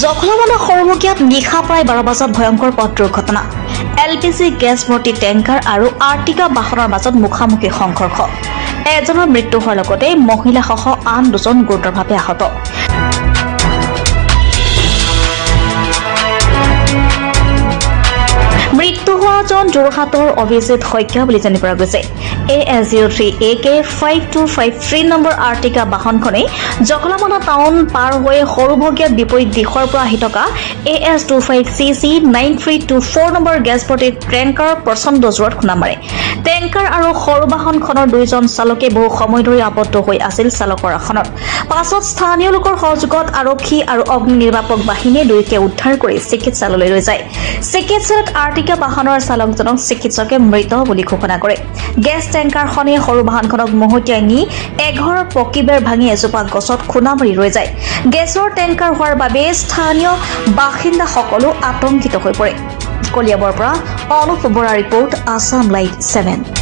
জখলাবনা সৰমুখীয়াত নিশা প্ৰায় 12 বজাত ভয়ংকৰ পথ দুৰ্ঘটনা LPG গেছ ভৰ্তি টেংকাৰ আৰু আৰ্টিকা বাহনৰ মাজত মুখামুখি সংঘৰ্ষ এজনৰ মৃত্যু হোৱাৰ লগতে মহিলাসহ আন দুজন গুৰুতৰভাৱে আহত মৃত্যু হোৱাজন যোৰহাটৰ অভিজিত শইকীয়া বুলি জানিব পৰা গৈছে AS03AK 5253 নম্বৰ আৰ্টিকা বাহনখনে জখলাবনা টাউন পাৰ হৈ সৰুভগীয়াত বিপৰীত দিশৰ পৰা আহি থকা AS25CC 9324 নম্বৰ গেছ ভৰ্তি টেংকাৰৰ প্ৰচণ্ড জোৰত খুন্দা মাৰে টেংকাৰ আৰু সৰু বাহনখনৰ দুইজন চালকে বহু সময় ধৰি আবদ্ধ হৈ আছিল চালকৰ আসনত পাছত স্থানীয় লোকৰ সহযোগত আৰক্ষী আৰু অগ্নি নিৰ্বাপক বাহিনীয়ে দুয়োকে উদ্ধাৰ কৰি চিকিৎসালয়লৈ লৈ যায় চিকিৎসালয়ত আৰ্টিকা বাহনৰ চালকজনক চিকিৎসকে মৃত বুলি ঘোষণা কৰে গেছ টেংকাৰখনে সৰু বাহনখনক মহতিয়াই নি এঘৰৰ পকীবেৰ ভাঙি এজোপা গছত খুন্দা মাৰি ৰৈ যায় গেছৰ টেংকাৰ হোৱাৰ বাবে স্থানীয় বাসিন্দাসকলো আতংকিত হৈ পৰে কলিয়াবৰ পৰা অনুপ বৰা ৰিপৰ্ট আসাম লাইভ 7